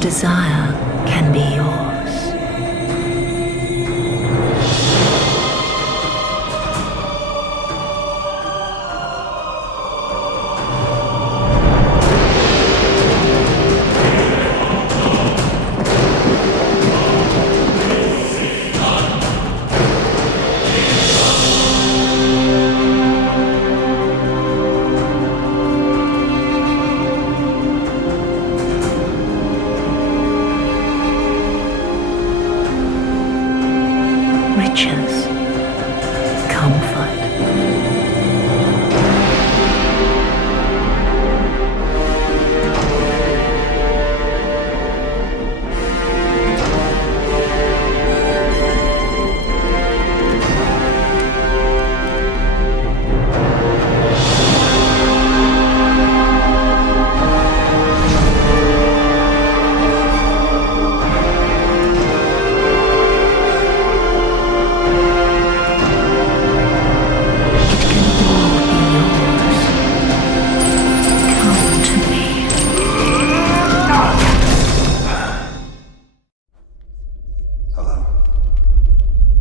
desire can be yours. Riches, comfort.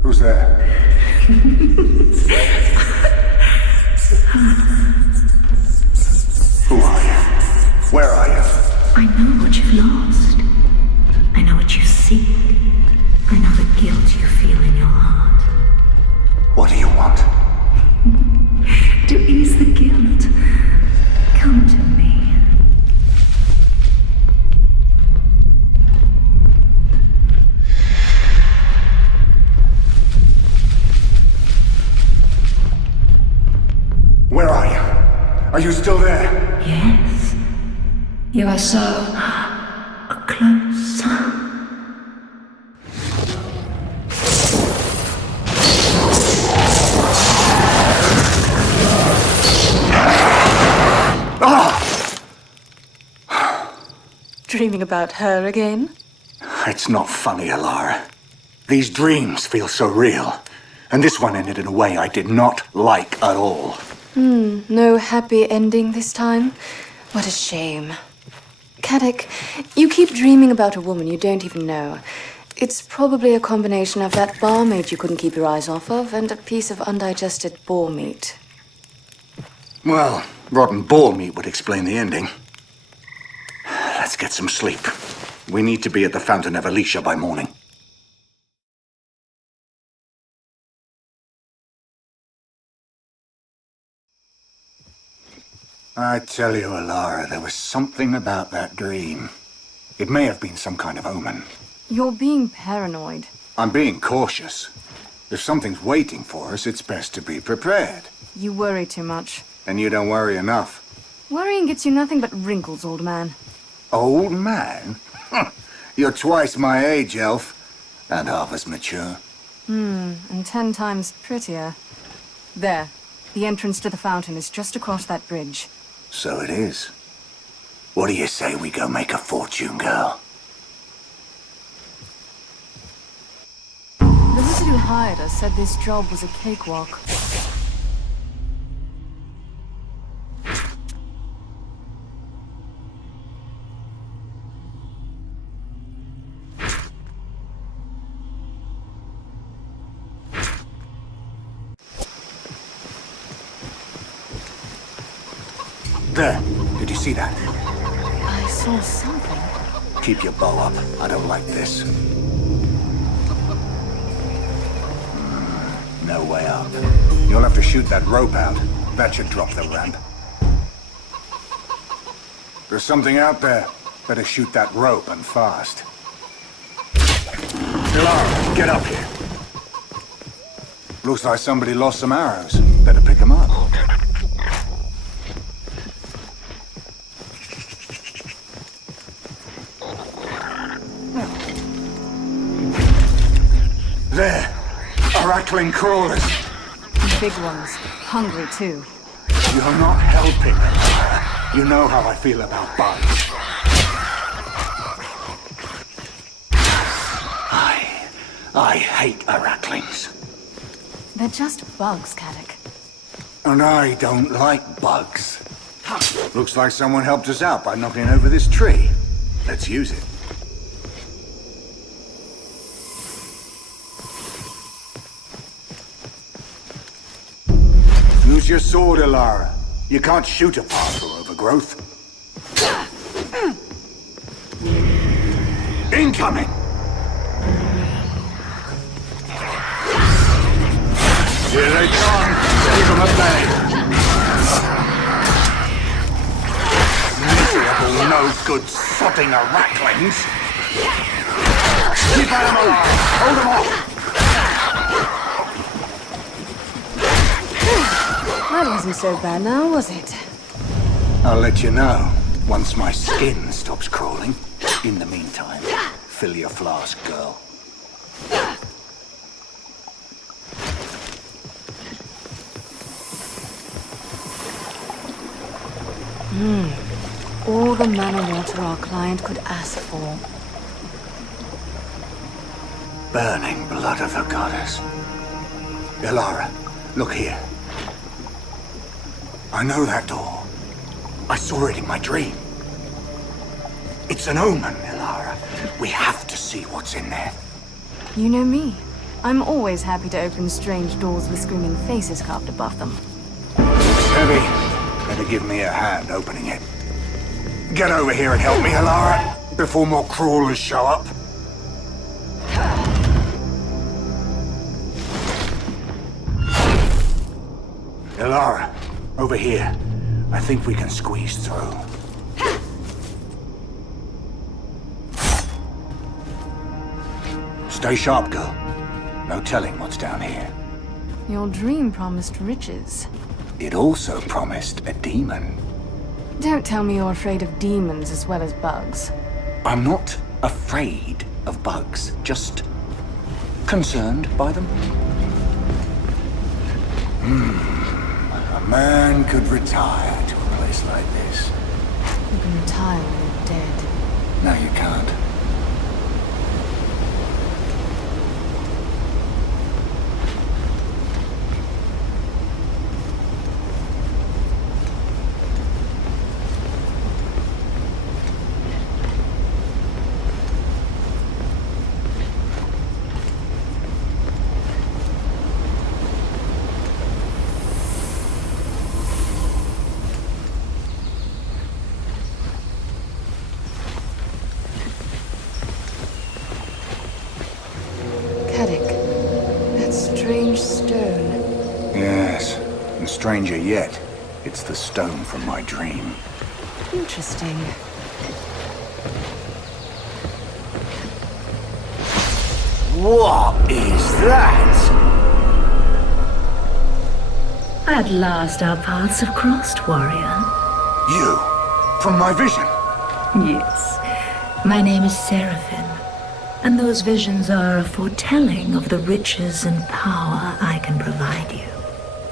Who's there? Who are you? Where are you? I know what you've lost. I know what you seek. I know the guilt you feel in your heart. What do you want? To ease the guilt, come to me. Where are you? Are you still there? Yes, you are so close. Dreaming about her again? It's not funny, Alara. These dreams feel so real. And this one ended in a way I did not like at all. No happy ending this time? What a shame. Caddick, you keep dreaming about a woman you don't even know. It's probably a combination of that barmaid you couldn't keep your eyes off of and a piece of undigested boar meat. Well, rotten boar meat would explain the ending. Let's get some sleep. We need to be at the Fountain of Alicia by morning. I tell you, Alara, there was something about that dream. It may have been some kind of omen. You're being paranoid. I'm being cautious. If something's waiting for us, it's best to be prepared. You worry too much. And you don't worry enough. Worrying gets you nothing but wrinkles, old man. Old man? You're twice my age, elf. And half as mature. And 10 times prettier. There. The entrance to the fountain is just across that bridge. So it is. What do you say we go make a fortune, girl? The wizard who hired us said this job was a cakewalk. There. Did you see that? I saw something. Keep your bow up. I don't like this. No way up. You'll have to shoot that rope out. That should drop the ramp. There's something out there. Better shoot that rope and fast. Alara, get up here. Looks like somebody lost some arrows. Better pick them up. There. Arackling crawlers. Big ones. Hungry, too. You're not helping, Alara. You know how I feel about bugs. I hate Aracklings. They're just bugs, Caddick. And I don't like bugs. Looks like someone helped us out by knocking over this tree. Let's use it. Use your sword, Ilara. You can't shoot a path through overgrowth. Incoming! Here they come! Keep them at bay! Miserable, no-good, sodding arachlings! Keep at them alive! Hold them off! That wasn't so bad now, was it? I'll let you know once my skin stops crawling. In the meantime, fill your flask, girl. All the mana water our client could ask for. Burning blood of the goddess. Ilara, look here. I know that door. I saw it in my dream. It's an omen, Ilara. We have to see what's in there. You know me. I'm always happy to open strange doors with screaming faces carved above them. Looks heavy. Better give me a hand opening it. Get over here and help me, Ilara, before more crawlers show up. Ilara, over here. I think we can squeeze through. Stay sharp, girl. No telling what's down here. Your dream promised riches. It also promised a demon. Don't tell me you're afraid of demons as well as bugs. I'm not afraid of bugs, just concerned by them. A man could retire to a place like this. You can retire when you're dead. No, you can't. Strange stone. Yes, and stranger yet, it's the stone from my dream. Interesting. What is that? At last our paths have crossed, warrior. You, from my vision. Yes. My name is Seraphim, and those visions are a foretelling of the riches and power I can provide you.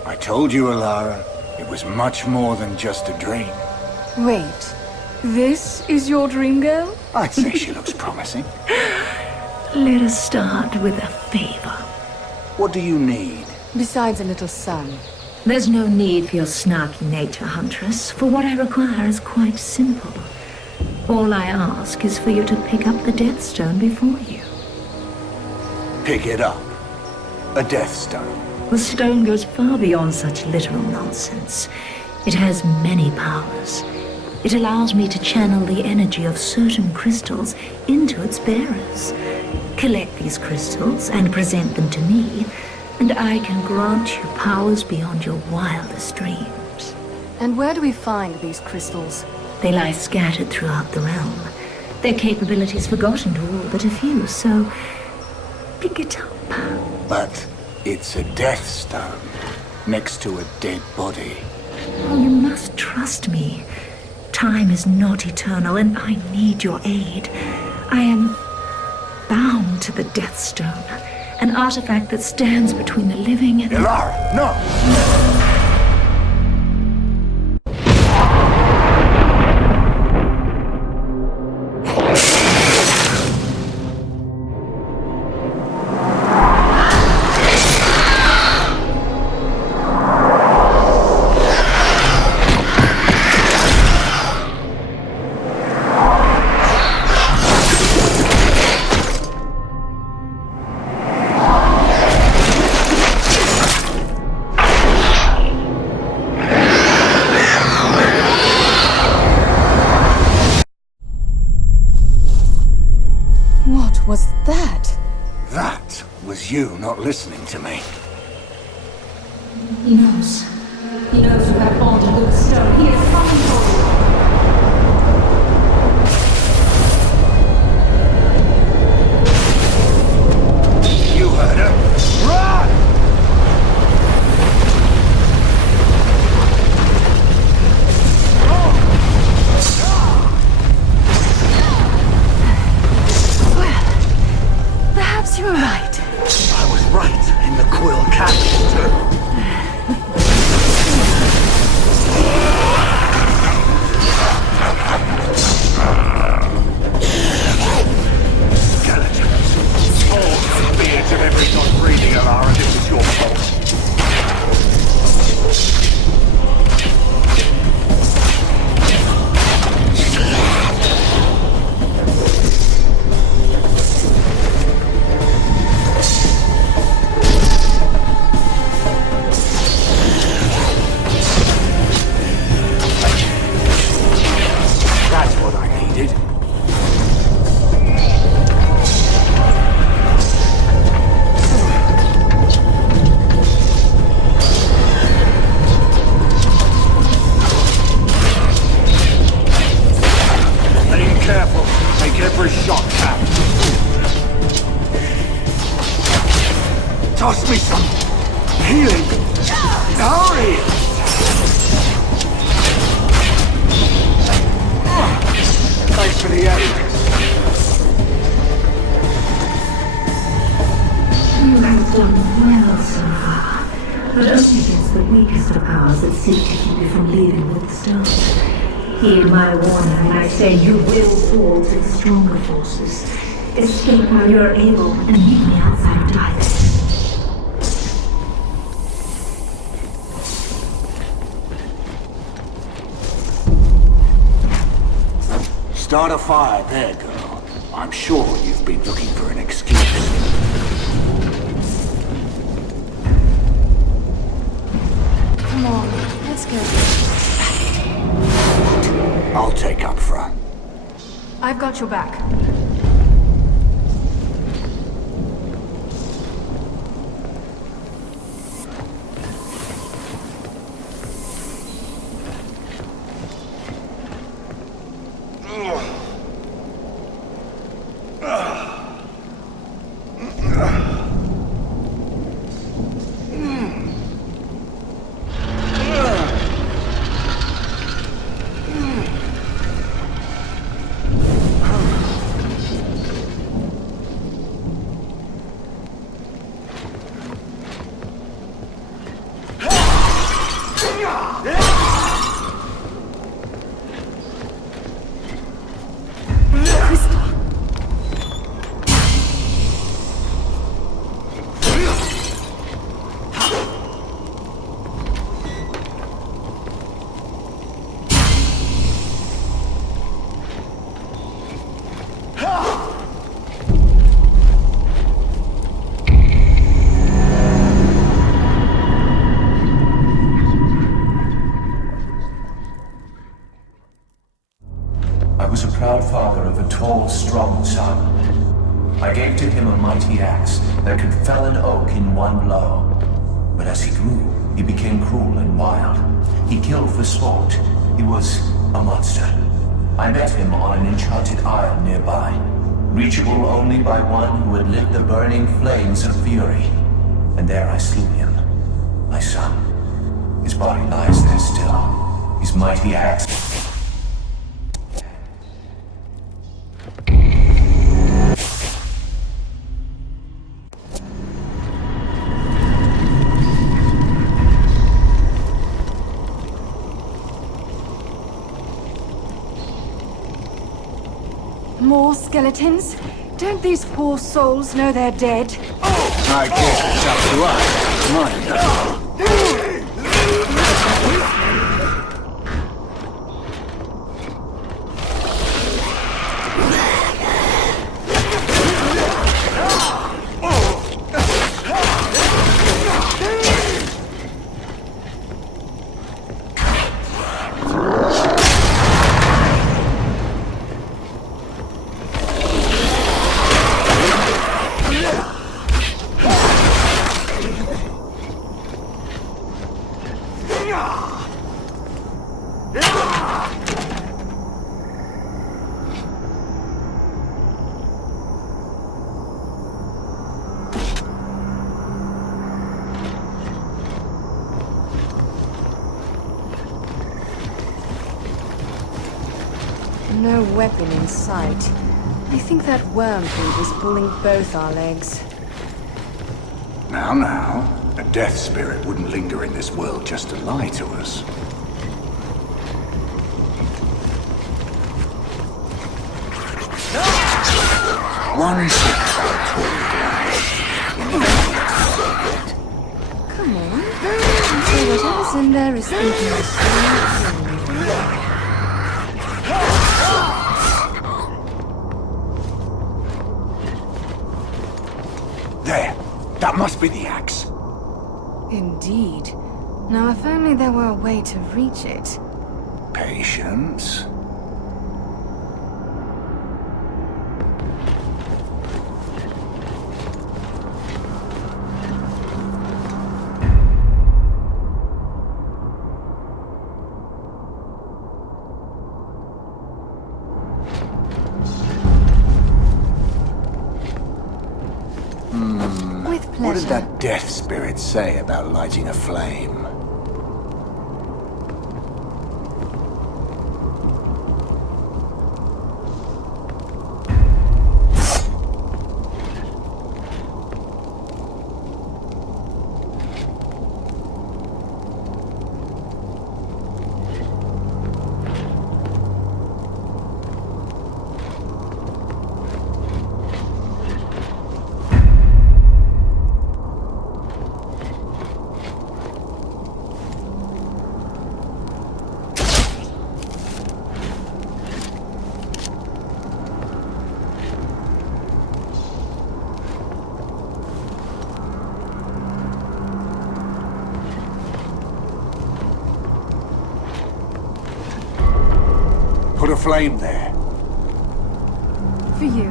I told you, Ilara, it was much more than just a dream. Wait, this is your dream girl? I'd say she looks promising. Let us start with a favor. What do you need? Besides a little sun. There's no need for your snarky nature, Huntress, for what I require is quite simple. All I ask is for you to pick up the Death Stone before you. Pick it up. A Death Stone. The stone goes far beyond such literal nonsense. It has many powers. It allows me to channel the energy of certain crystals into its bearers. Collect these crystals and present them to me, and I can grant you powers beyond your wildest dreams. And where do we find these crystals? They lie scattered throughout the realm. Their capabilities forgotten to all but a few, so pick it up. But it's a Death Stone next to a dead body. Oh, you must trust me. Time is not eternal, and I need your aid. I am bound to the Death Stone, an artifact that stands between the living and... Ilara, no! was that? That was you not listening to me. He knows. He knows you have bonded with the stone. He is coming for you. You heard her. Run! Perhaps you were right. I was right in the quill catalyst too. Skeletons, swords and beards of every non-breathing Alara, this is your fault. That's what I needed. Aim careful. Take every shot count. Toss me some healing. Hurry! Thanks for the aid. you. You have done well so far. But only against the weakest of powers that seek to keep you from leaving with the stone. Heed my warning when I say you will fall to the stronger forces. Escape while you are able and meet me outside of Dive. Start a fire there, girl. I'm sure you've been looking for an excuse. Come on, let's go. I'll take up front. I've got your back. I was a proud father of a tall, strong son. I gave to him a mighty axe that could fell an oak in one blow. But as he grew, he became cruel and wild. He killed for sport. He was a monster. I met him on an enchanted isle nearby, reachable only by one who had lit the burning flames of fury. And there I slew him, my son. His body lies there still, his mighty axe. More skeletons? Don't these poor souls know they're dead? I guess it's up to us. Mind. No weapon in sight. I think that worm food was pulling both our legs. Now. A death spirit wouldn't linger in this world just to lie to us. One second, Come on. So whatever's in there is thinking the same thing. There. That must be the axe. Indeed. Now, if only there were a way to reach it. Patience. With pleasure. What did that death spirit say about lighting a flame? Put a flame there. For you,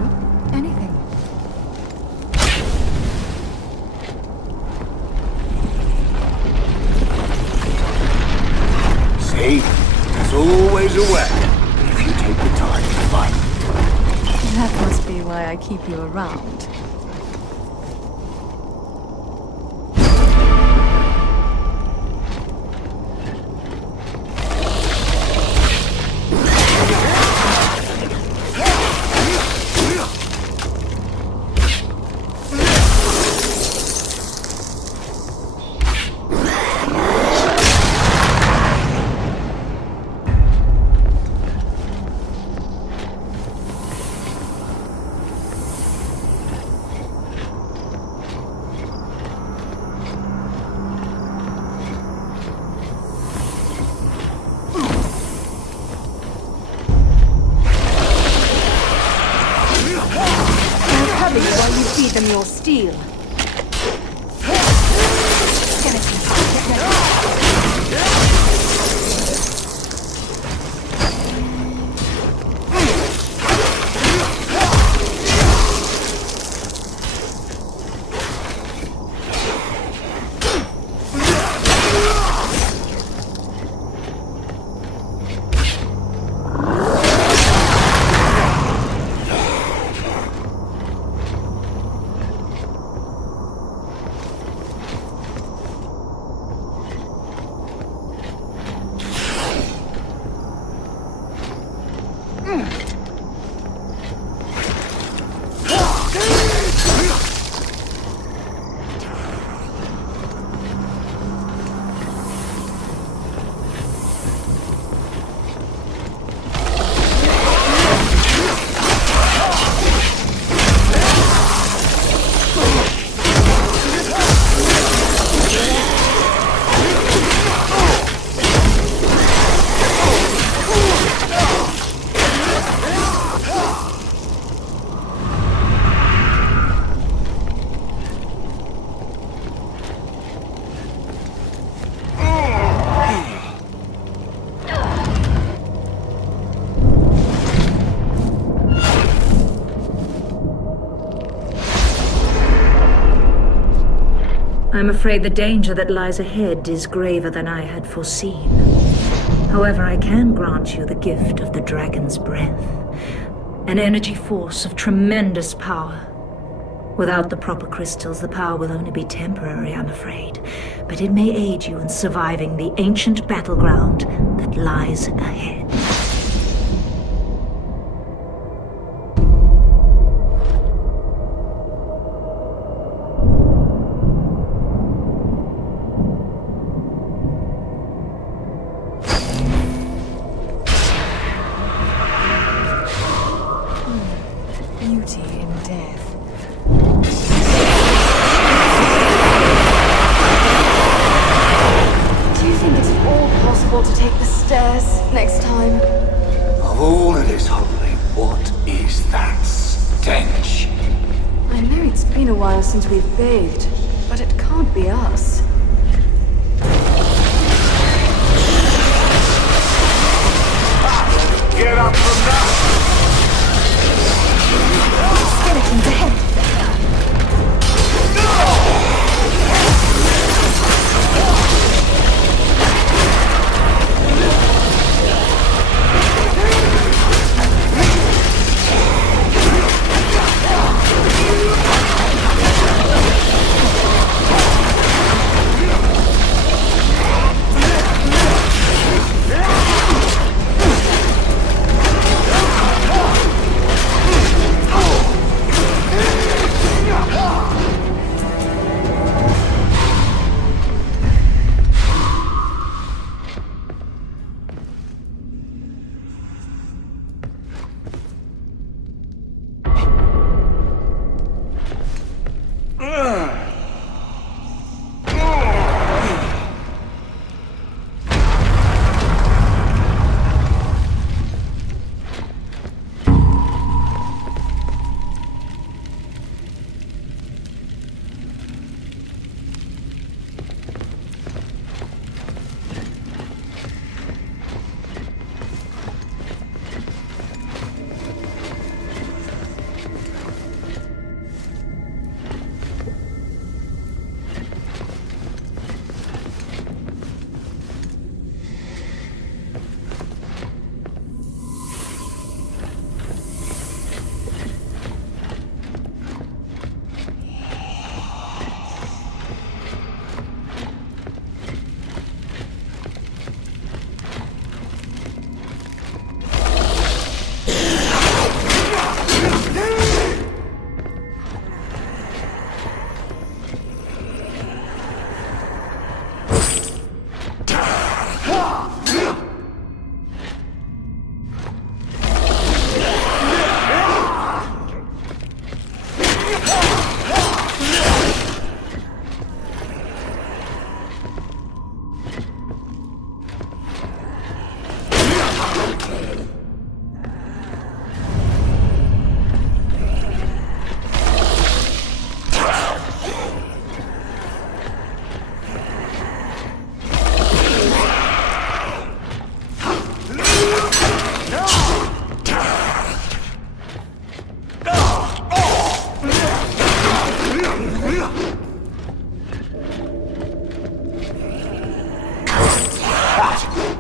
anything. See? There's always a way, if you take the time to find it. That must be why I keep you around. While you feed them your steel. I'm afraid the danger that lies ahead is graver than I had foreseen. However, I can grant you the gift of the dragon's breath, an energy force of tremendous power. Without the proper crystals, the power will only be temporary, I'm afraid, but it may aid you in surviving the ancient battleground that lies ahead. since we've bathed, but it can't be us. Get up from that! Skeletons ahead.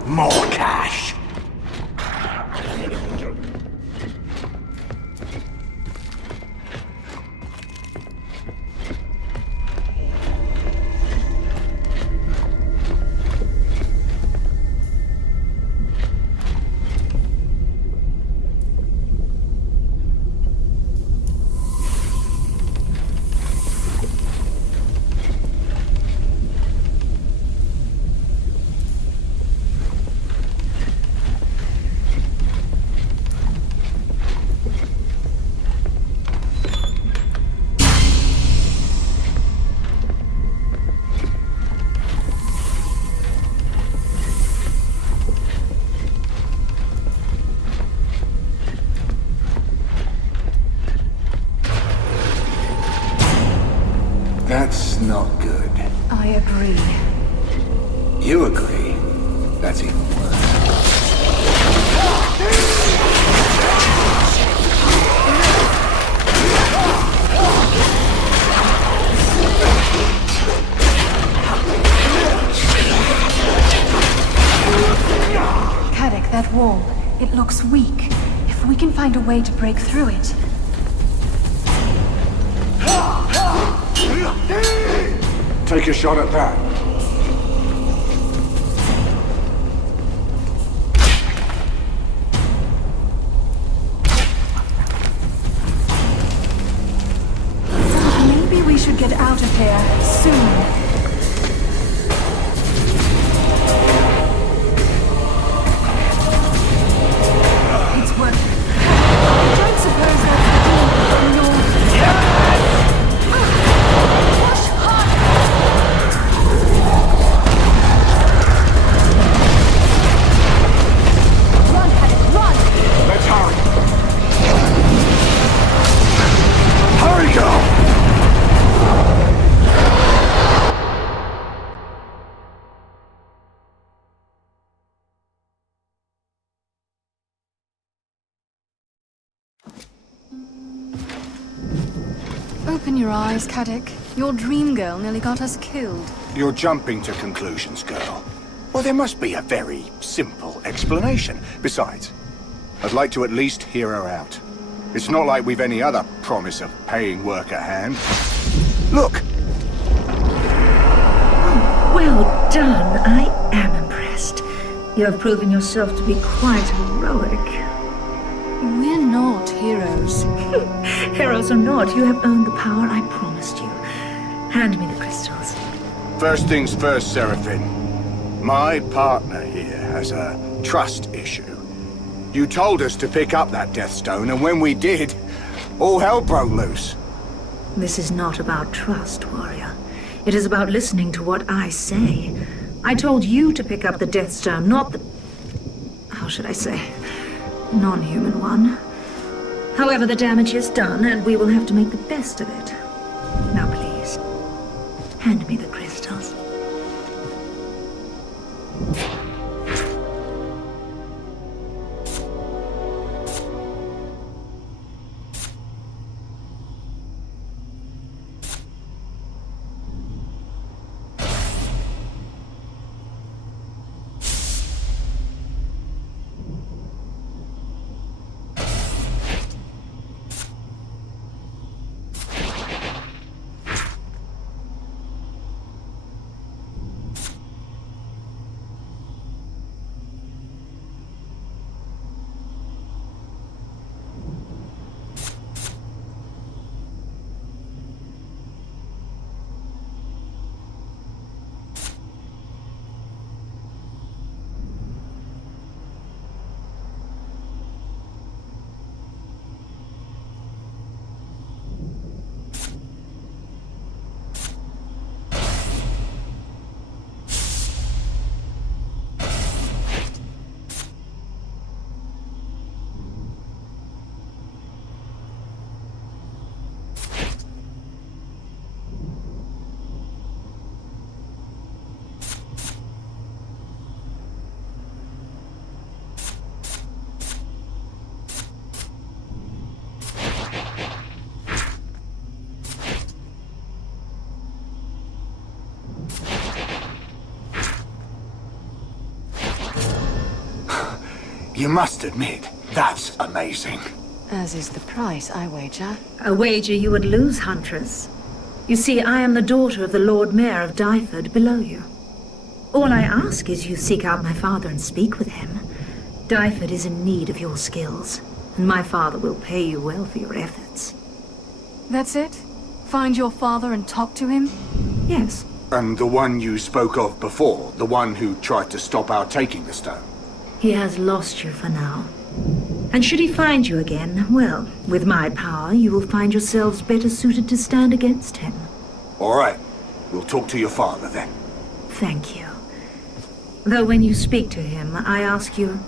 More cash. That's not good. I agree. You agree? That's even worse. Caddick, that wall, it looks weak. If we can find a way to break through it. Take a shot at that. Maybe we should get out of here soon. It's working. I don't suppose that's the door in your... Push harder! Open your eyes, Caddick. Your dream girl nearly got us killed. You're jumping to conclusions, girl. Well, there must be a very simple explanation. Besides, I'd like to at least hear her out. It's not like we've any other promise of paying work at hand. Look! Well done. I am impressed. You have proven yourself to be quite heroic. We're not heroes. Heroes or not, you have earned the power I promised you. Hand me the crystals. First things first, Seraphine. My partner here has a trust issue. You told us to pick up that Death Stone, and when we did, all hell broke loose. This is not about trust, warrior. It is about listening to what I say. I told you to pick up the Death Stone, not the... how should I say? Non-human one. However, the damage is done, and we will have to make the best of it. Now, please, hand me the crystals. You must admit, that's amazing. As is the price, I wager. A wager you would lose, Huntress. You see, I am the daughter of the Lord Mayor of Dyford below you. All I ask is you seek out my father and speak with him. Dyford is in need of your skills, and my father will pay you well for your efforts. That's it? Find your father and talk to him? Yes. And the one you spoke of before, the one who tried to stop our taking the stone. He has lost you for now. And should he find you again, well, with my power, you will find yourselves better suited to stand against him. All right. We'll talk to your father then. Thank you. Though when you speak to him, I ask you,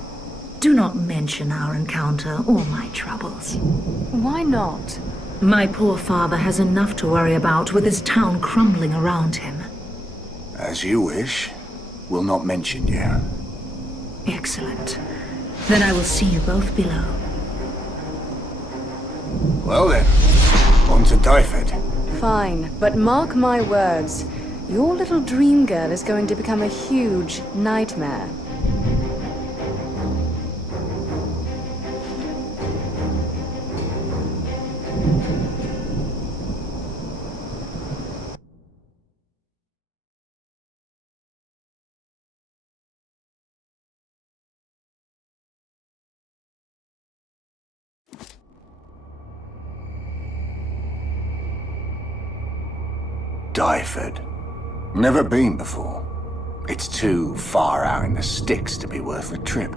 do not mention our encounter or my troubles. Why not? My poor father has enough to worry about with his town crumbling around him. As you wish. We'll not mention you. Excellent. Then I will see you both below. Well then, on to Dyford. Fine, but mark my words. Your little dream girl is going to become a huge nightmare. Dyford. Never been before. It's too far out in the sticks to be worth the trip.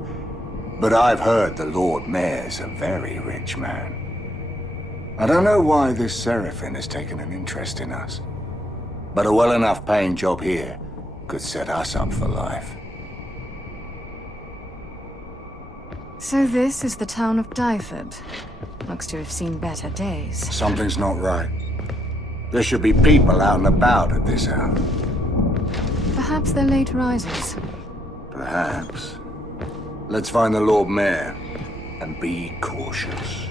But I've heard the Lord Mayor's a very rich man. I don't know why this Seraphine has taken an interest in us. But a well enough paying job here could set us up for life. So this is the town of Dyford. Looks to have seen better days. Something's not right. There should be people out and about at this hour. Perhaps they're late risers. Perhaps. Let's find the Lord Mayor and be cautious.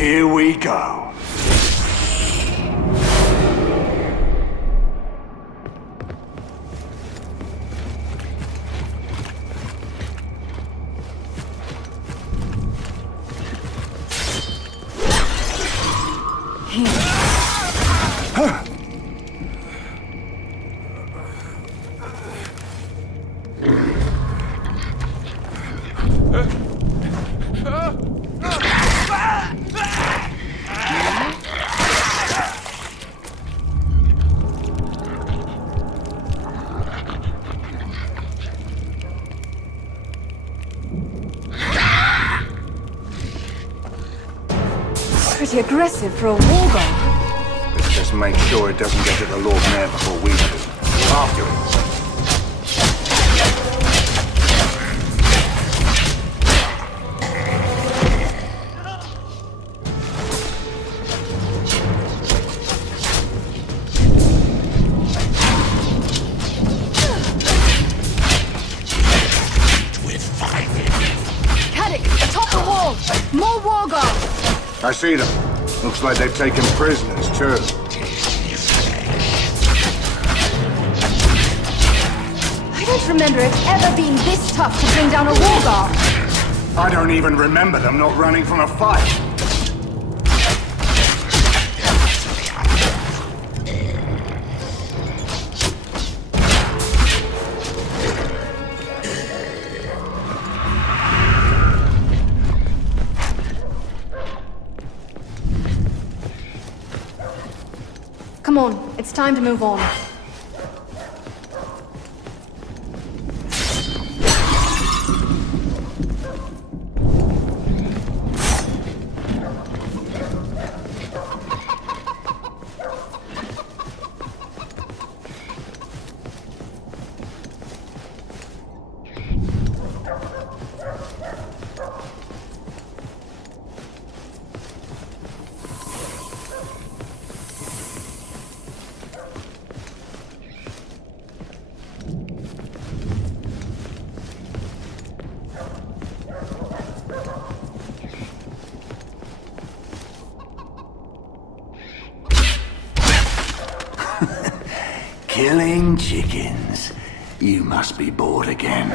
Here we go. Pretty aggressive for a wargod. Let's just make sure it doesn't get to the Lord Mayor before we do. After it. Caddick, atop the wall! More wargod! I see them. Looks like they've taken prisoners, too. I don't remember it ever being this tough to bring down a wargod. I don't even remember them not running from a fight. Come on, it's time to move on. Killing chickens. You must be bored again.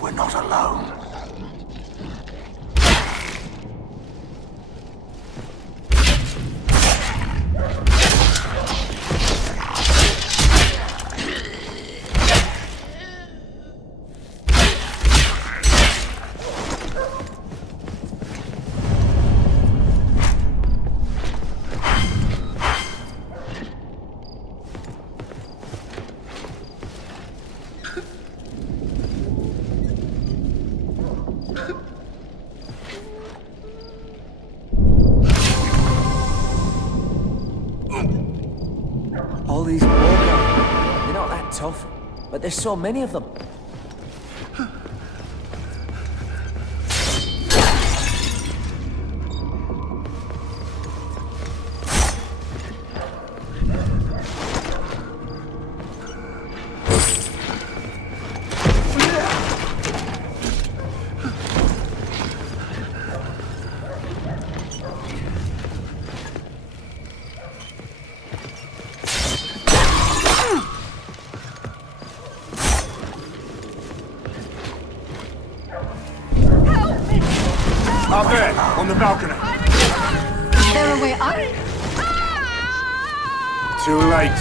We're not alone. All these wargod, they're not that tough, but there's so many of them. Up there, on the balcony. Is there a way up? Too late.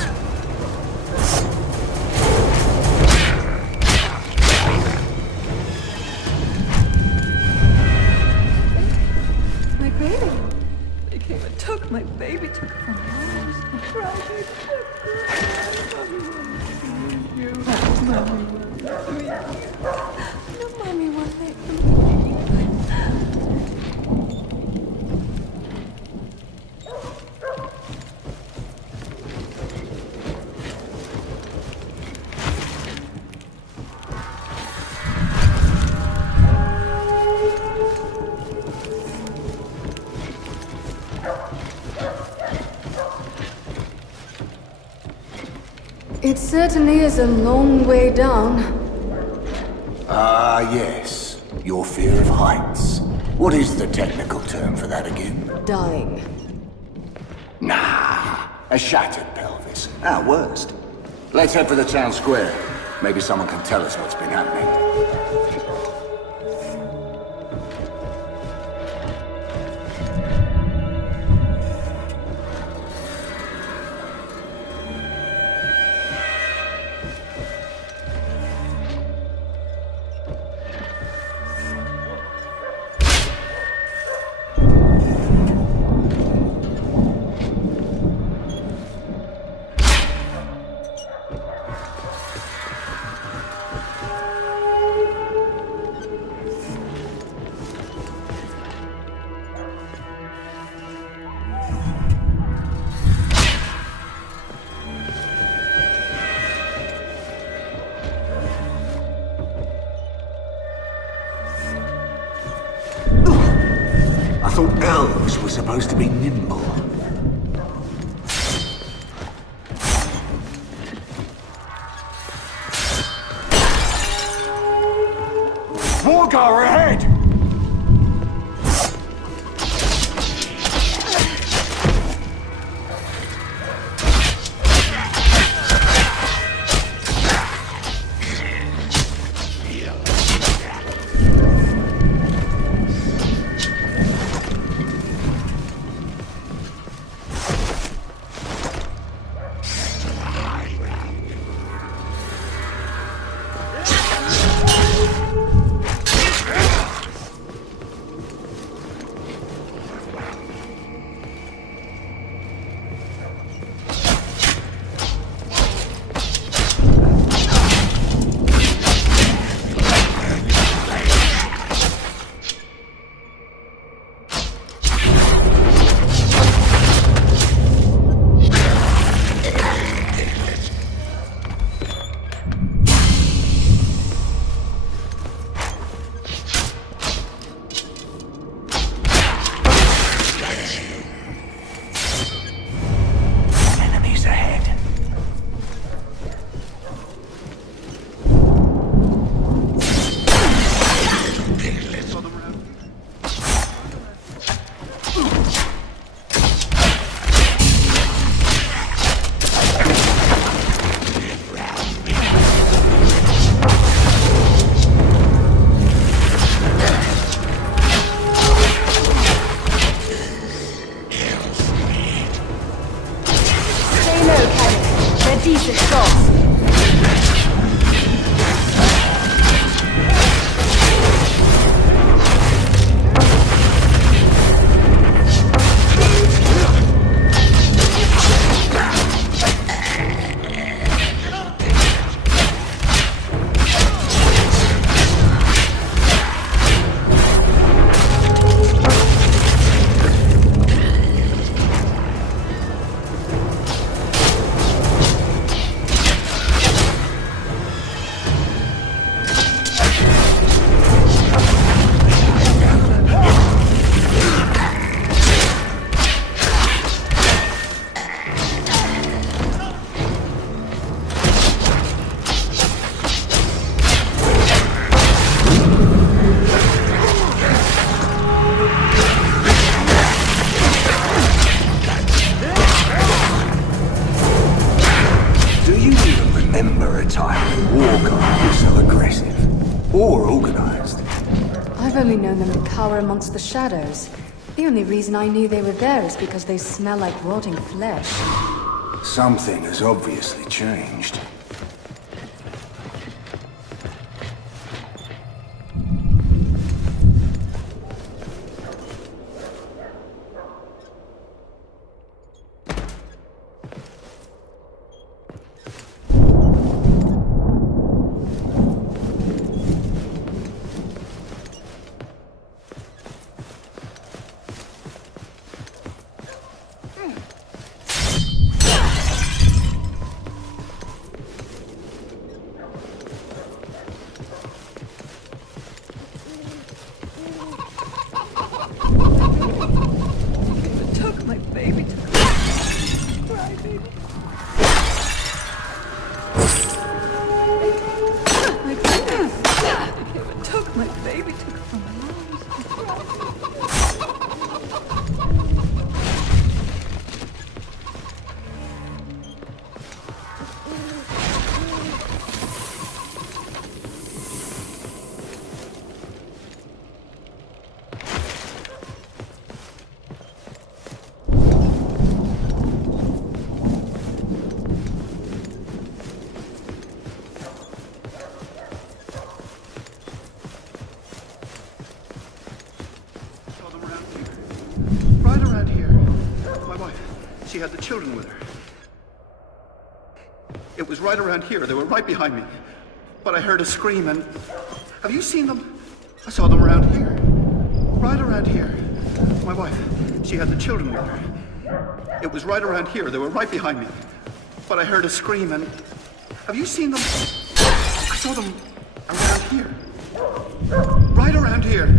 My baby. They came and took my baby, took it from my arms. I cried. Mommy won't let me. certainly is a long way down. Ah, yes. Your fear of heights. What is the technical term for that again? Dying. Nah, a shattered pelvis. At worst. Let's head for the town square. Maybe someone can tell us what's been happening. I thought elves were supposed to be nimble. Wargar ahead! Decent shots. I've only known them to cower amongst the shadows. The only reason I knew they were there is because they smell like rotting flesh. Something has obviously changed. she had the children with her. It was right around here. They were right behind me. But I heard a scream and... Have you seen them? I saw them around here. Right around here. My wife, she had the children with her. It was right around here. They were right behind me. But I heard a scream and... Have you seen them? I saw them around here. Right around here.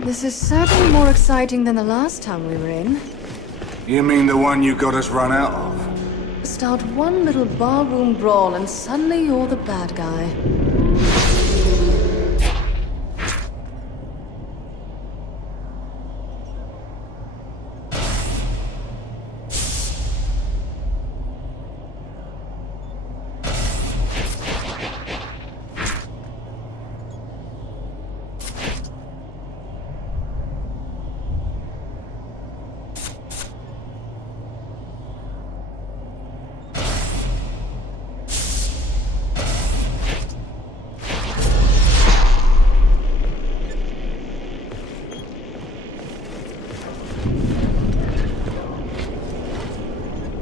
This is certainly more exciting than the last time we were in. You mean the one you got us run out of? Start one little barroom brawl and suddenly you're the bad guy.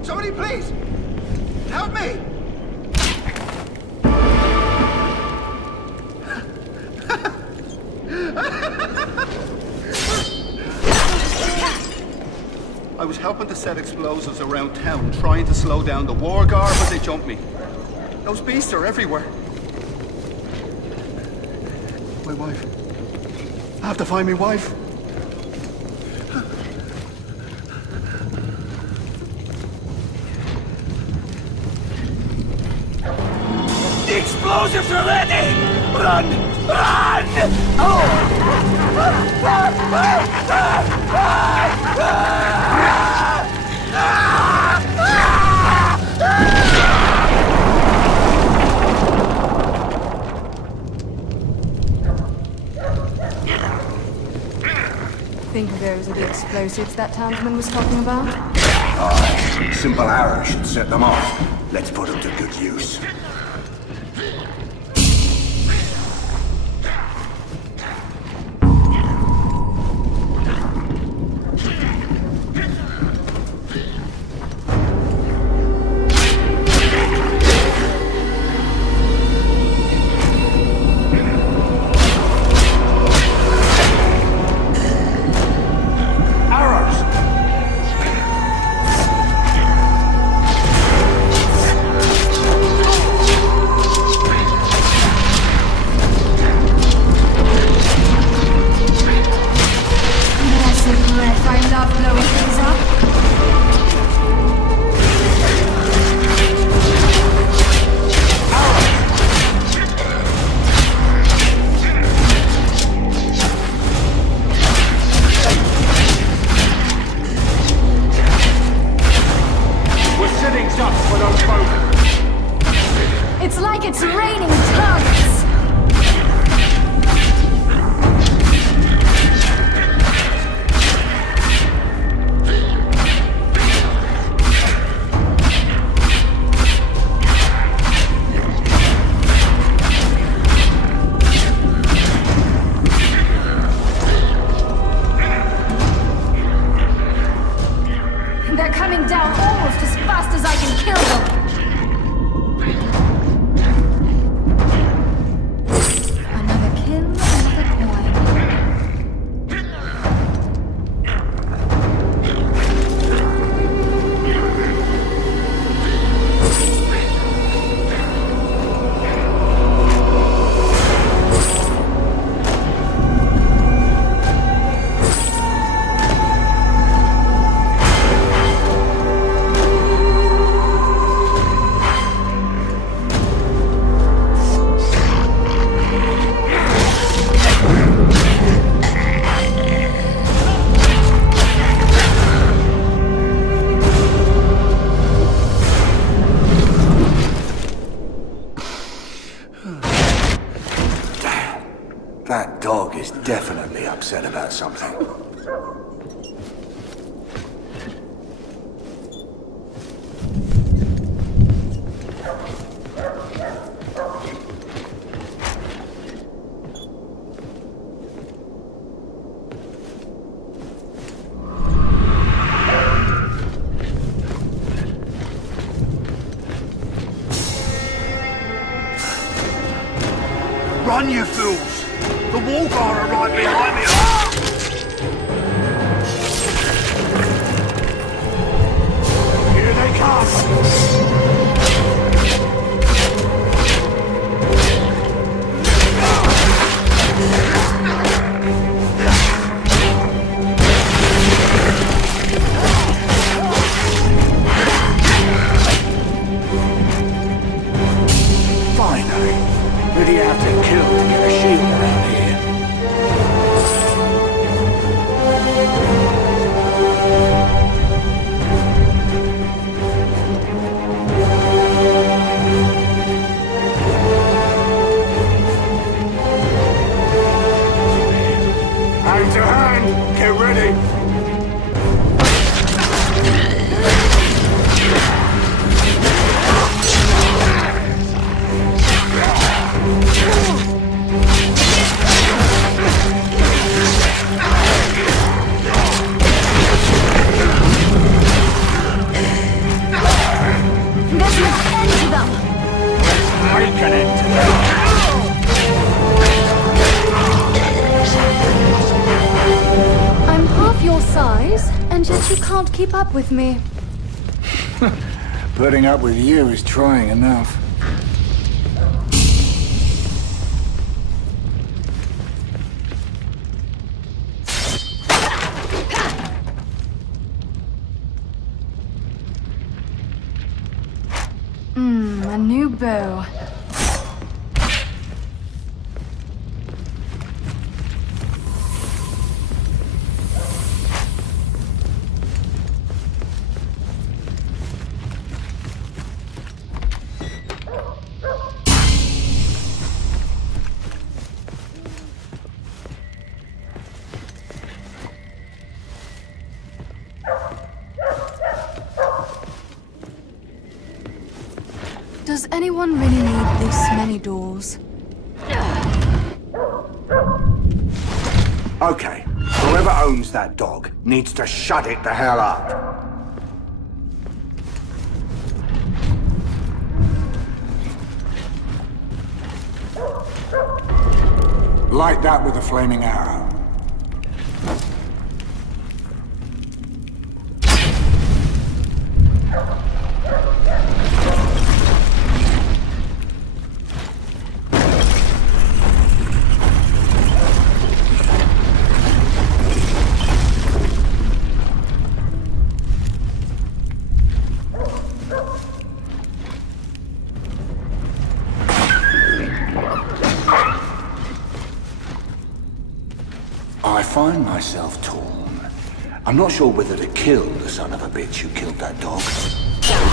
Somebody please! Help me! I was helping to set explosives around town, trying to slow down the war guard, but they jumped me. Those beasts are everywhere. My wife. I have to find my wife. The explosives are ready! Run! Run! Oh! Think those are the explosives that townsman was talking about? Aye, simple arrows should set them off. Let's put them to good use. It's like it's raining tongues! They're coming down almost as fast as I can kill them! That dog is definitely upset about something. Run, you fools! The wall guard are right behind me! Ah! Here they come! Finally! Who do you have to kill to get a shield around here? Hand to hand! Get ready! There's no end to them! Make an end to that! I'm half your size, and yet you can't keep up with me. Putting up with you is trying enough. A new bow. Does anyone really need this many doors? Okay, whoever owns that dog needs to shut it the hell up. Light that with a flaming arrow. I find myself torn. I'm not sure whether to kill the son of a bitch who killed that dog, or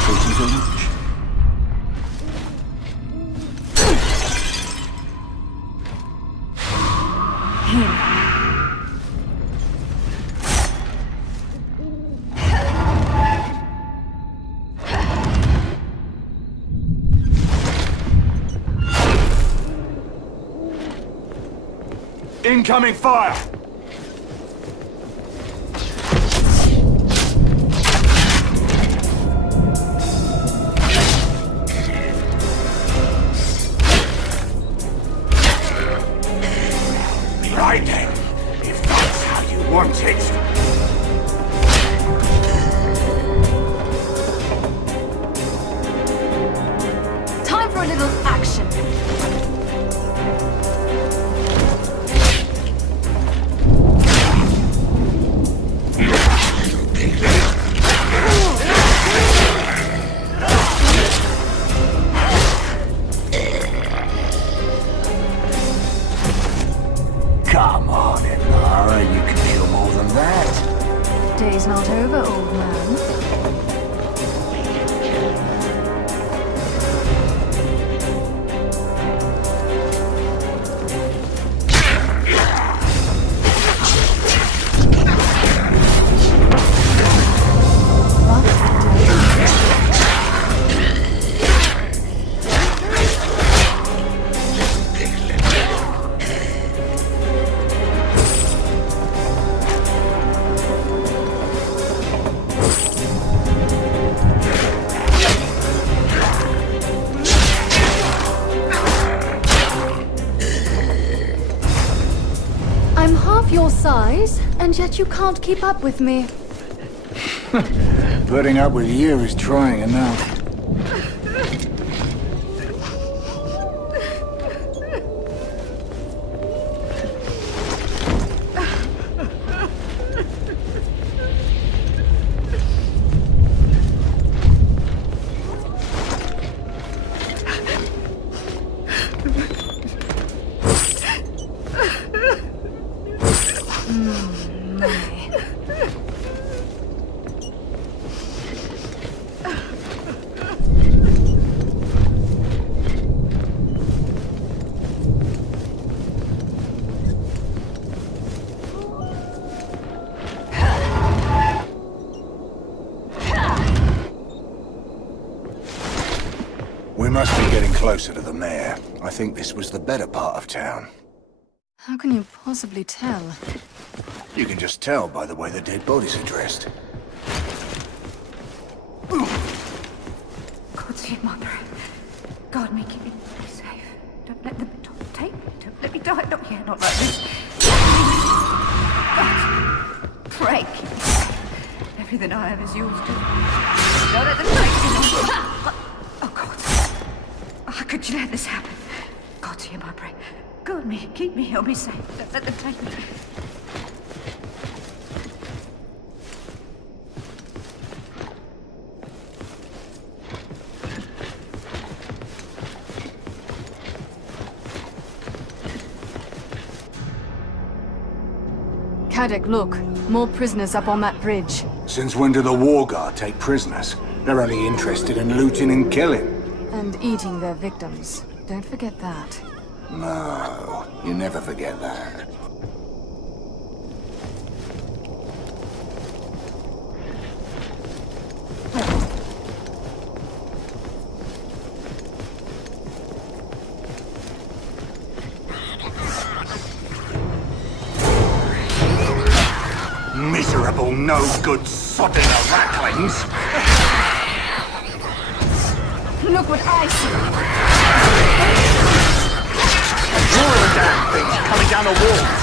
treat him to lunch. Incoming fire! Right then, if that's how you want it. Time for a little action. wise, and yet you can't keep up with me. Putting up with you is trying enough. We must be getting closer to the mayor. I think this was the better part of town. How can you possibly tell? You can just tell by the way the dead bodies are dressed. God save Mother. God, me keep me safe. Don't let them take me. Don't let me die. Not here, not like this. God, pray. Keep me safe. Everything I have is yours too. Don't let them take me. Oh God. How could you let this happen? God, hear my prayer. God, me, keep me, help me safe. Don't let them take me. Caddick, look. More prisoners up on that bridge. Since when do the War Guard take prisoners? They're only interested in looting and killing. And eating their victims. Don't forget that. No, you never forget that. Miserable, no-good sodden racklings! Look what I see! More of the damn things coming down the walls!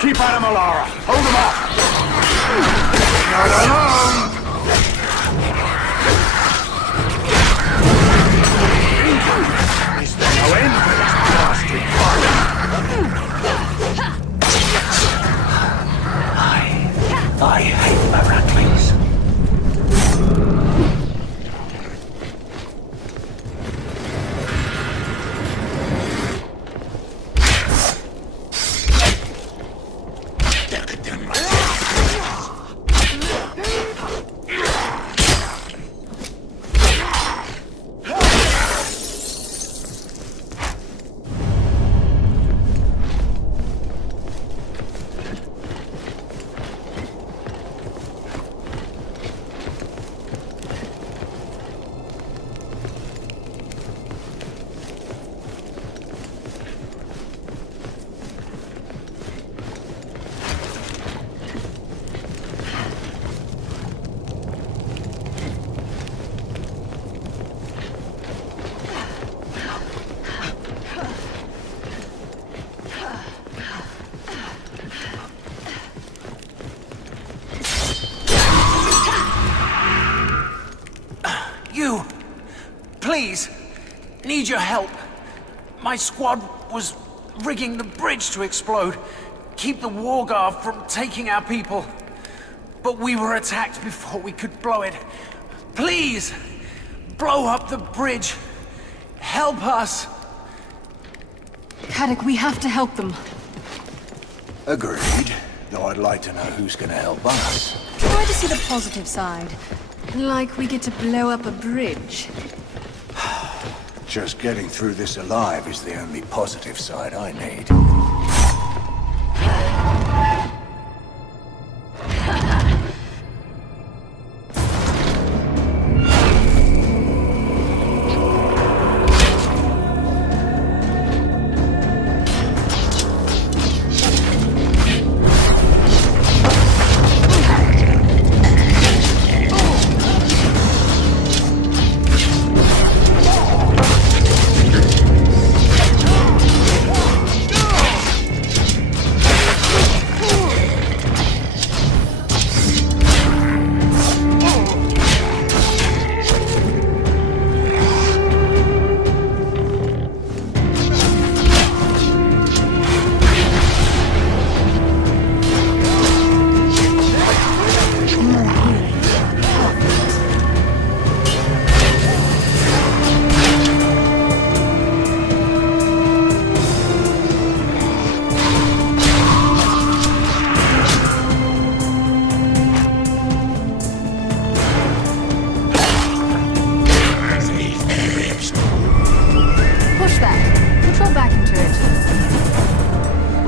Keep at him, Alara! Hold him off! Not alone! Is there no end to this bastard fire? I hate the rattlings. You! Please! Need your help. My squad was rigging the bridge to explode. Keep the War Guard from taking our people. But we were attacked before we could blow it. Please! Blow up the bridge. Help us! Caddick, we have to help them. Agreed. Though I'd like to know who's gonna help us. Try to see the positive side. Like we get to blow up a bridge. Just getting through this alive is the only positive side I need.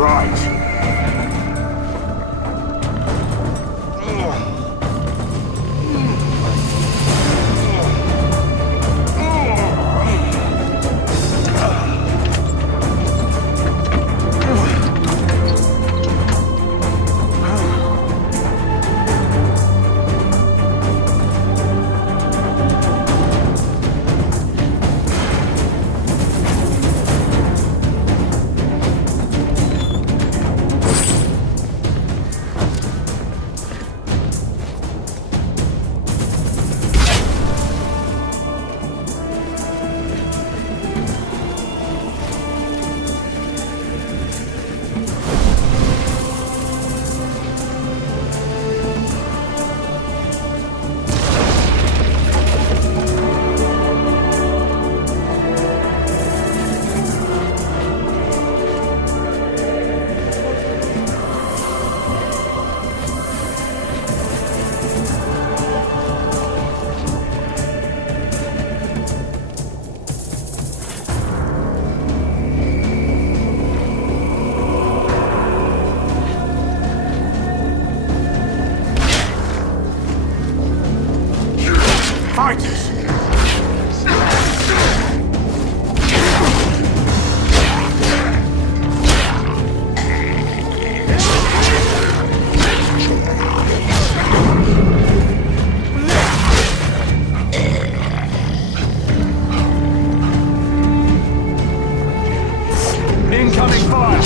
right. Fighters! Incoming fire!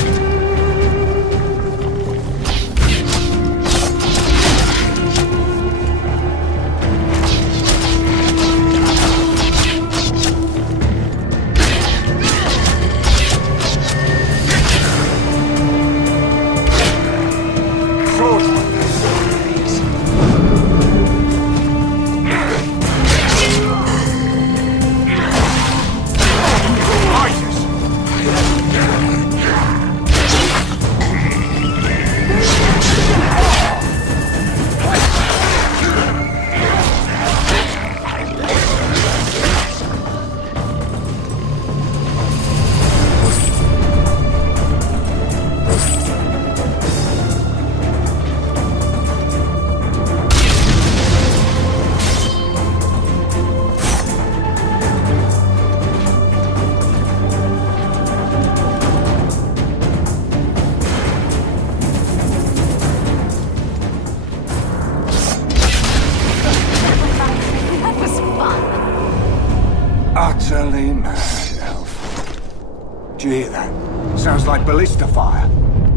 Utterly mad, Elf. Do you hear that? Sounds like ballista fire.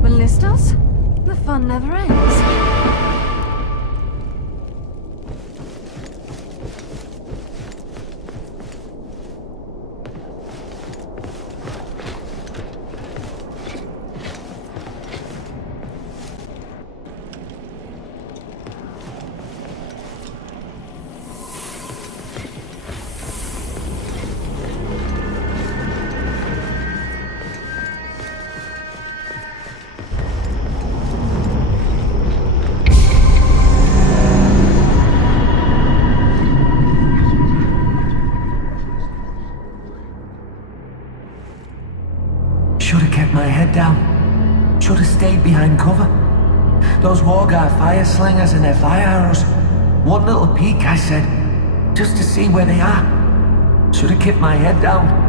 Ballistas? The fun never ends. Should have kept my head down. Should have stayed behind cover. Those Wargar fire slingers and their fire arrows. One little peek, I said, just to see where they are. Should have kept my head down.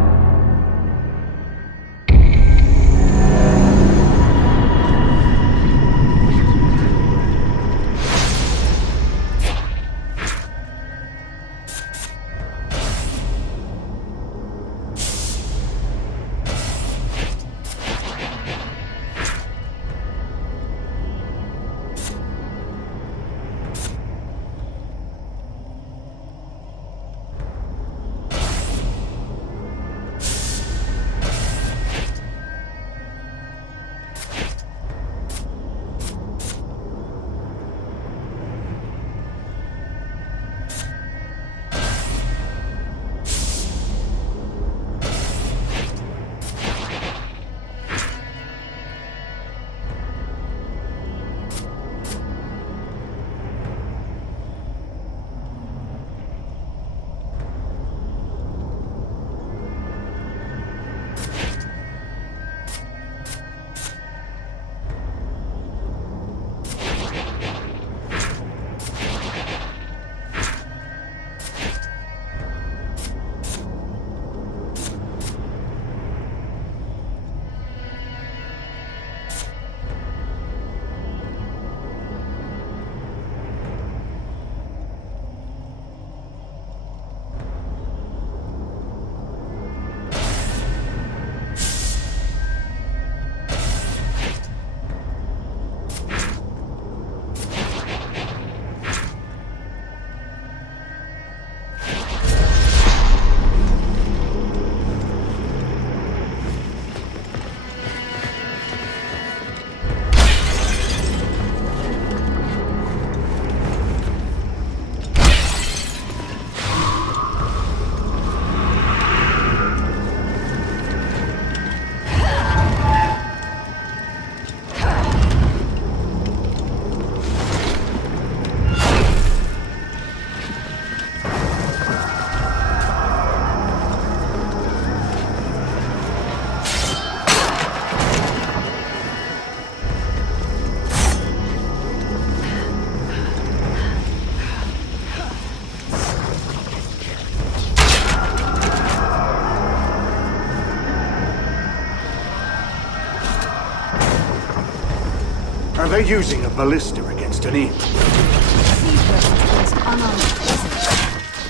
Are they using a ballista against an eel? Siege weapons against unarmed peasants.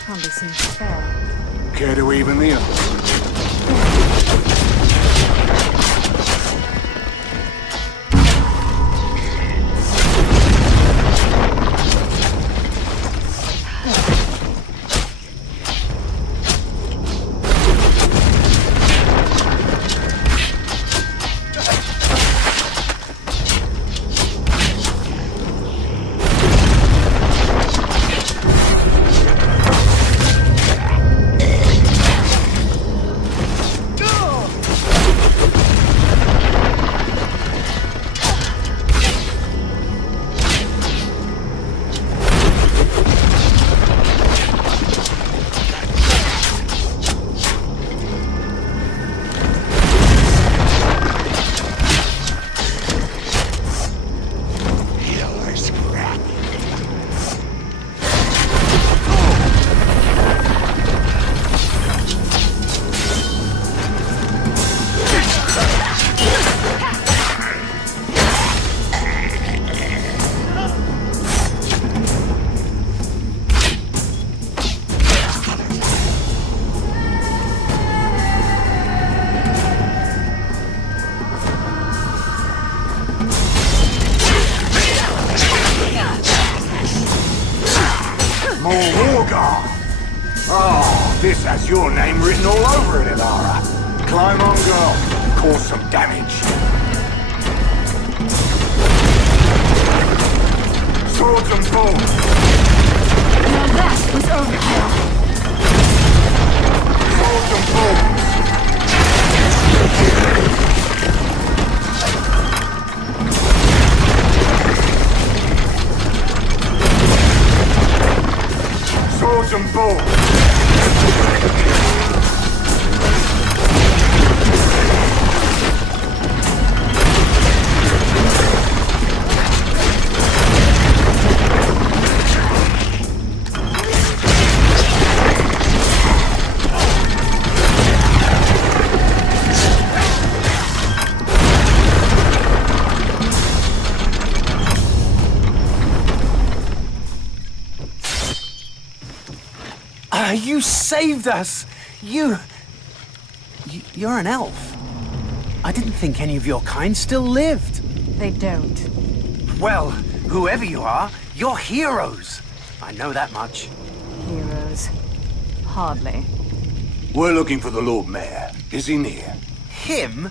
Hardly seems fair. Care to even the odds? This has your name written all over it, Ilara. Climb on, girl. Cause some damage. Swords and bows. Now that was overkill. Swords and bows. Swords and bows. You saved us! You're an elf. I didn't think any of your kind still lived. They don't. Well, whoever you are, you're heroes. I know that much. Heroes. Hardly. We're looking for the Lord Mayor. Is he near? Him?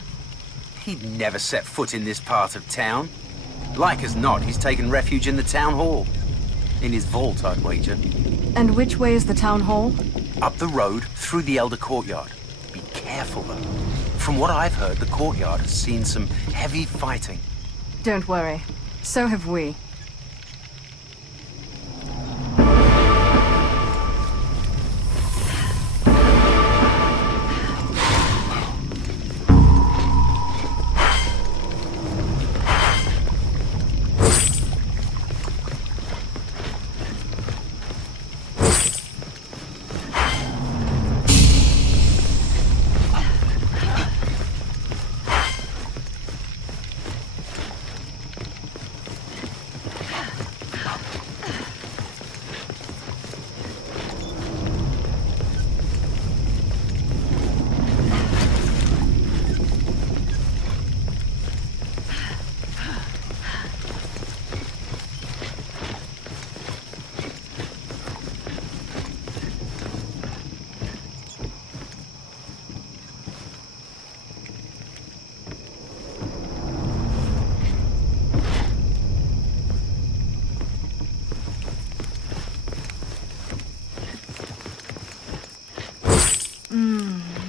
He'd never set foot in this part of town. Like as not, he's taken refuge in the town hall. In his vault, I'd wager. And which way is the town hall? Up the road, through the Elder Courtyard. Be careful, though. From what I've heard, the courtyard has seen some heavy fighting. Don't worry. So have we.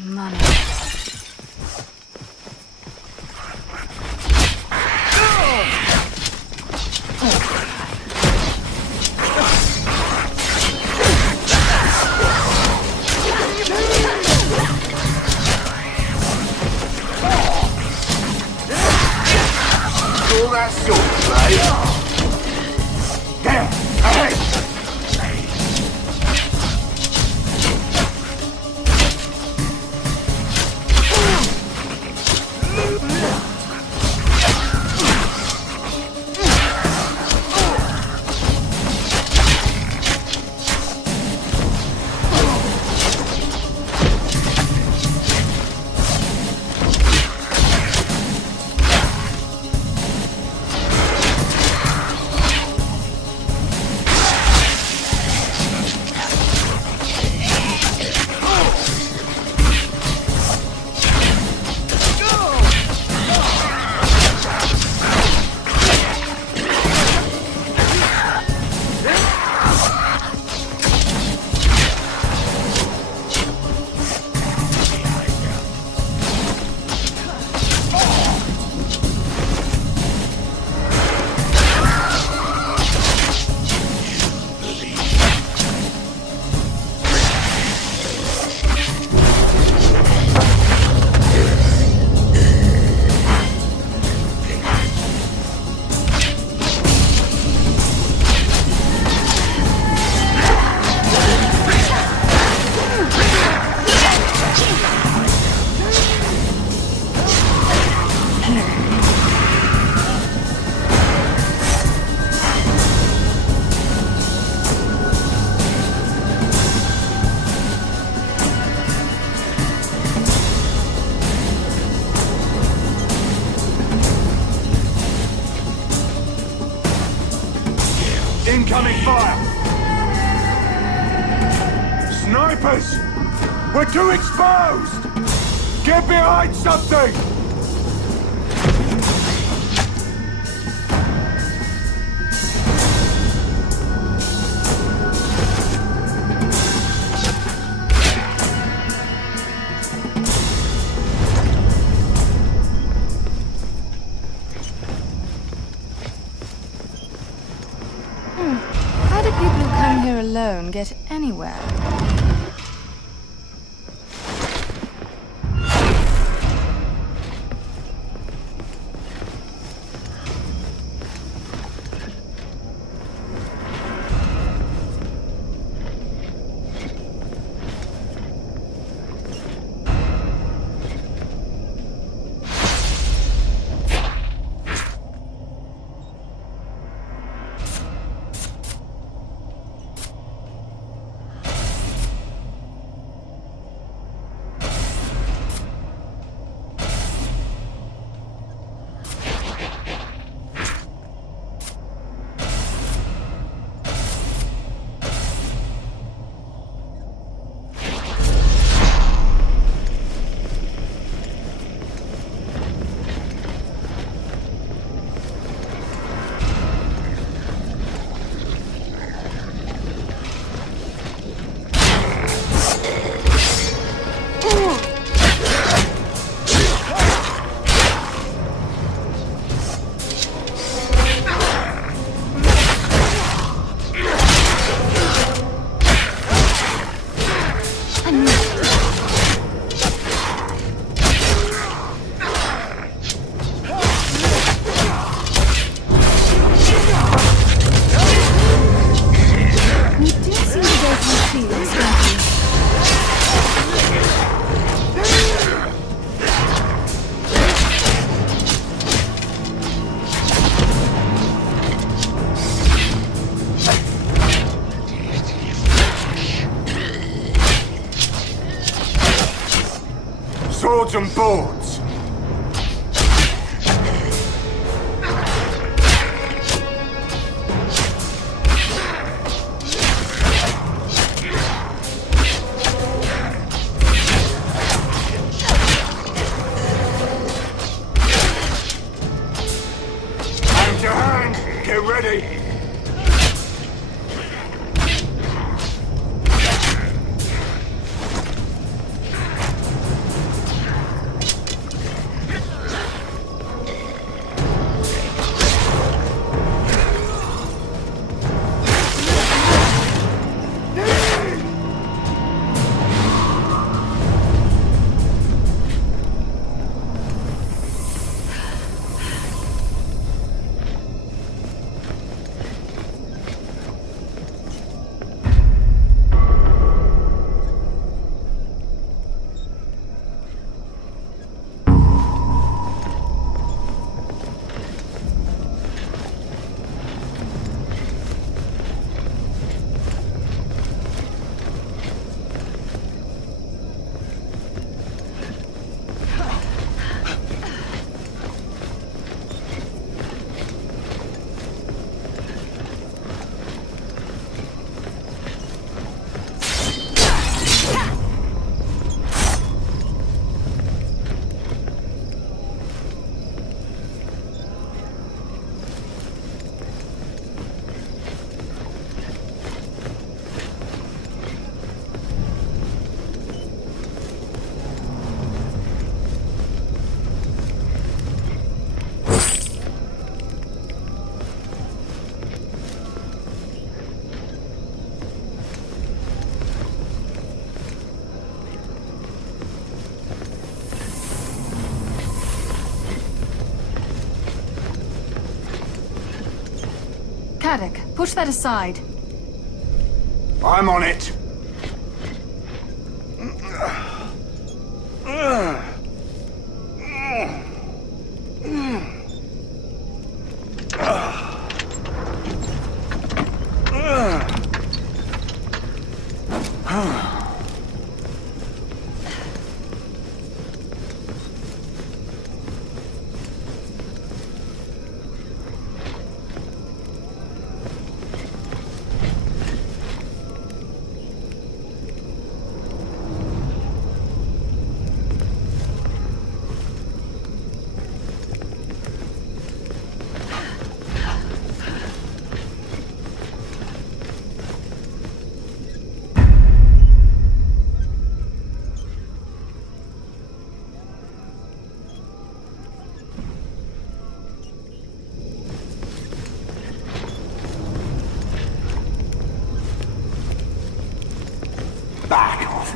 Money. All that sort of play. Damn! Hey! Incoming fire! Snipers! We're too exposed! Get behind something! How do people who come here alone get anywhere? Swords and boards! Hand to hand! Get ready! Caddock, push that aside. I'm on it!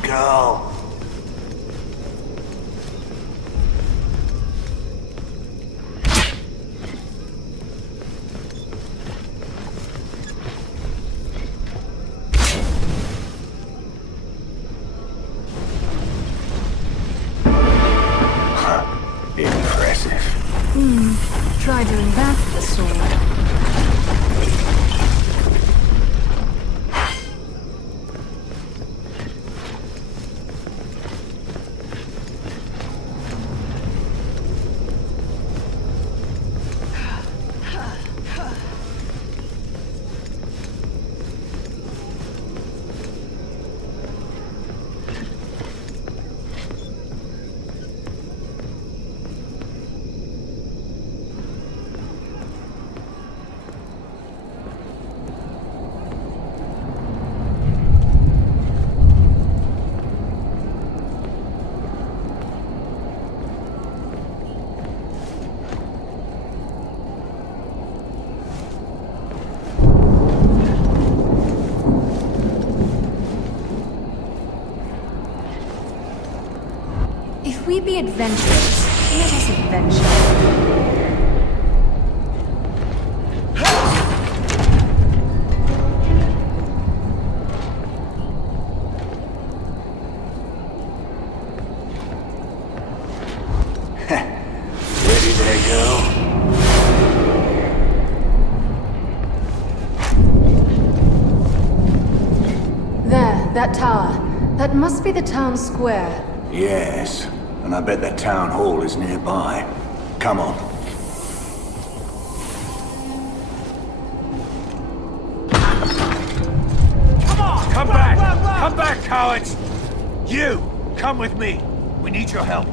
girl. Impressive. Try doing that with a sword. If we be adventurers, let us adventure. Ready there, girl? There, that tower. That must be the town square. Yes, and I bet the town hall is nearby. Come on. Come back! Come back, cowards! You! Come with me! We need your help.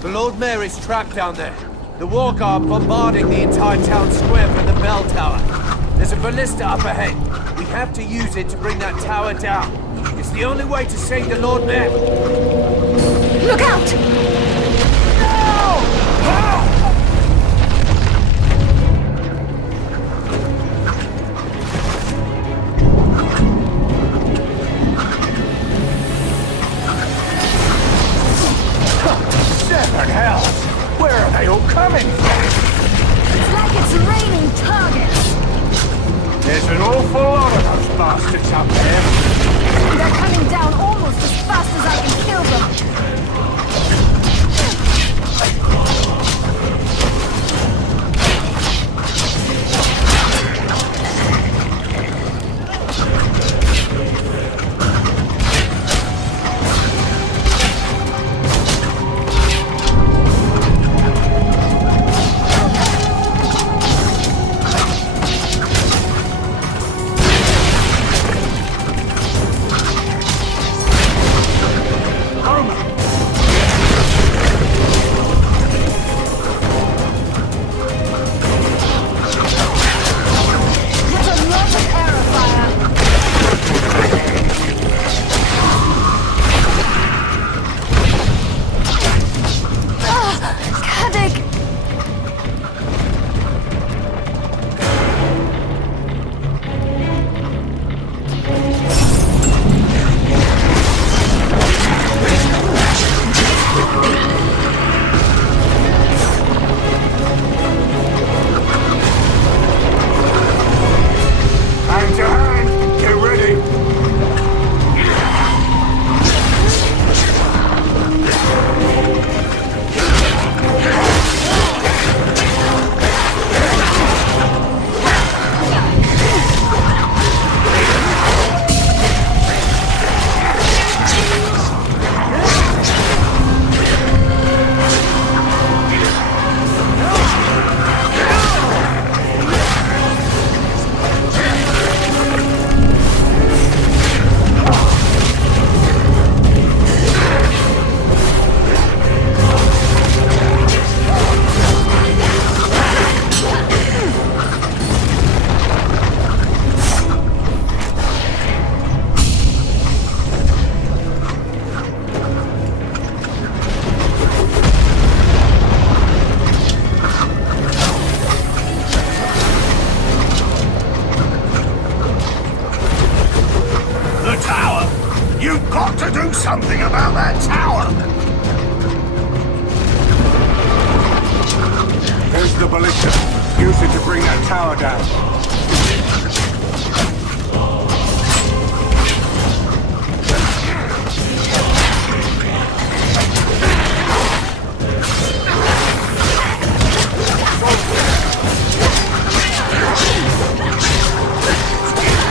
The Lord Mayor is trapped down there. The war guard bombarding the entire town square from the bell tower. There's a ballista up ahead. We have to use it to bring that tower down. It's the only way to save the Lord Mayor. Look out! Seven hells! Where are they all coming from? It's like it's raining targets! There's an awful lot of those bastards up there. They're coming down almost as fast as I can kill them! Roma! something about that tower! There's the ballista. Use it to bring that tower down.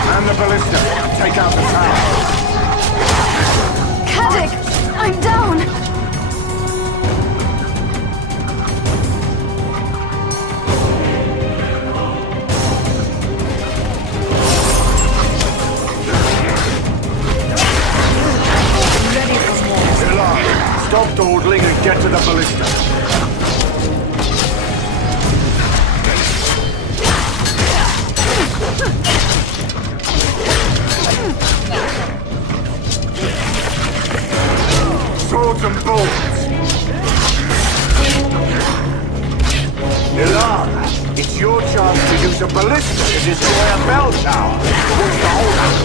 And the ballista. Take out the tower. Caddick! I'm down! Stop dawdling and get to the ballista. Swords and bolts. Ilan, it's your chance to use a ballista to destroy a bell tower. What's the holdup?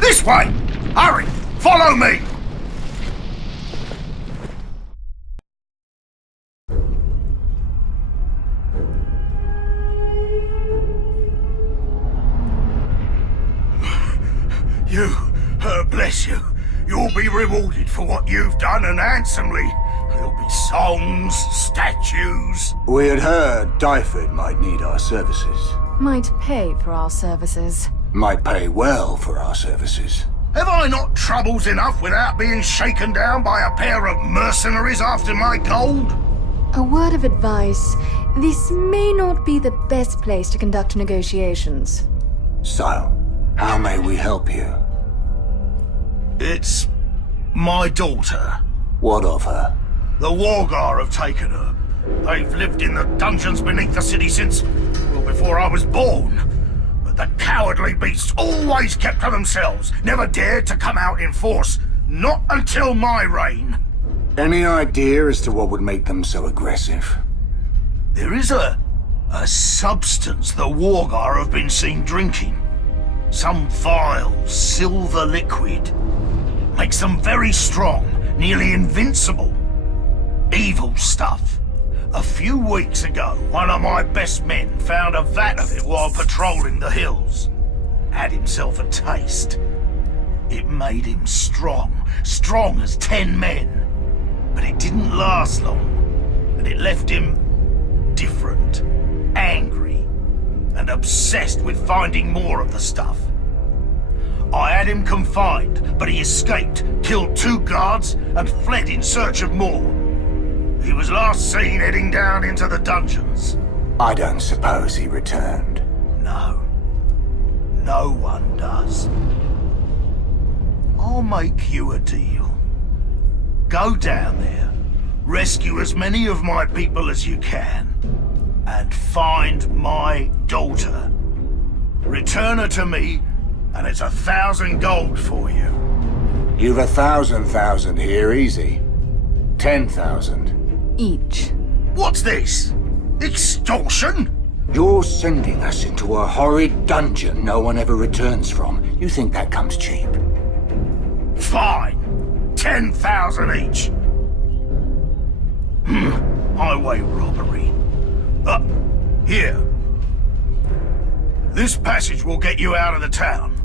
This way! Hurry! Follow me! Bless you. You'll be rewarded for what you've done, and handsomely. There'll be songs, statues. We had heard Dyford might need our services. Might pay for our services. Might pay well for our services. Have I not troubles enough without being shaken down by a pair of mercenaries after my gold? A word of advice. This may not be the best place to conduct negotiations. So, how may we help you? It's my daughter. What of her? The Wargar have taken her. They've lived in the dungeons beneath the city since, well, before I was born. But the cowardly beasts always kept to themselves, never dared to come out in force. Not until my reign. Any idea as to what would make them so aggressive? There is a substance the Wargar have been seen drinking. Some vile silver liquid. Makes them very strong, nearly invincible. Evil stuff. A few weeks ago, one of my best men found a vat of it while patrolling the hills. Had himself a taste. It made him strong, strong as 10 men. But it didn't last long, and it left him different, angry, and obsessed with finding more of the stuff. I had him confined, but he escaped, killed 2 guards, and fled in search of more. He was last seen heading down into the dungeons. I don't suppose he returned. No. No one does. I'll make you a deal. Go down there, rescue as many of my people as you can, and find my daughter. Return her to me, and it's 1,000 gold for you. You've 1,000 here, easy. 10,000. Each. What's this? Extortion? You're sending us into a horrid dungeon no one ever returns from. You think that comes cheap? Fine. 10,000 each. Highway robbery. Here. This passage will get you out of the town.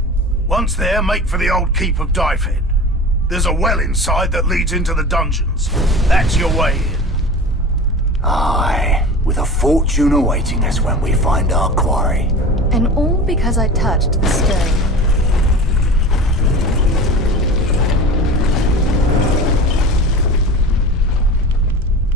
Once there, make for the old keep of Dyfed. There's a well inside that leads into the dungeons. That's your way in. Aye, with a fortune awaiting us when we find our quarry. And all because I touched the stone.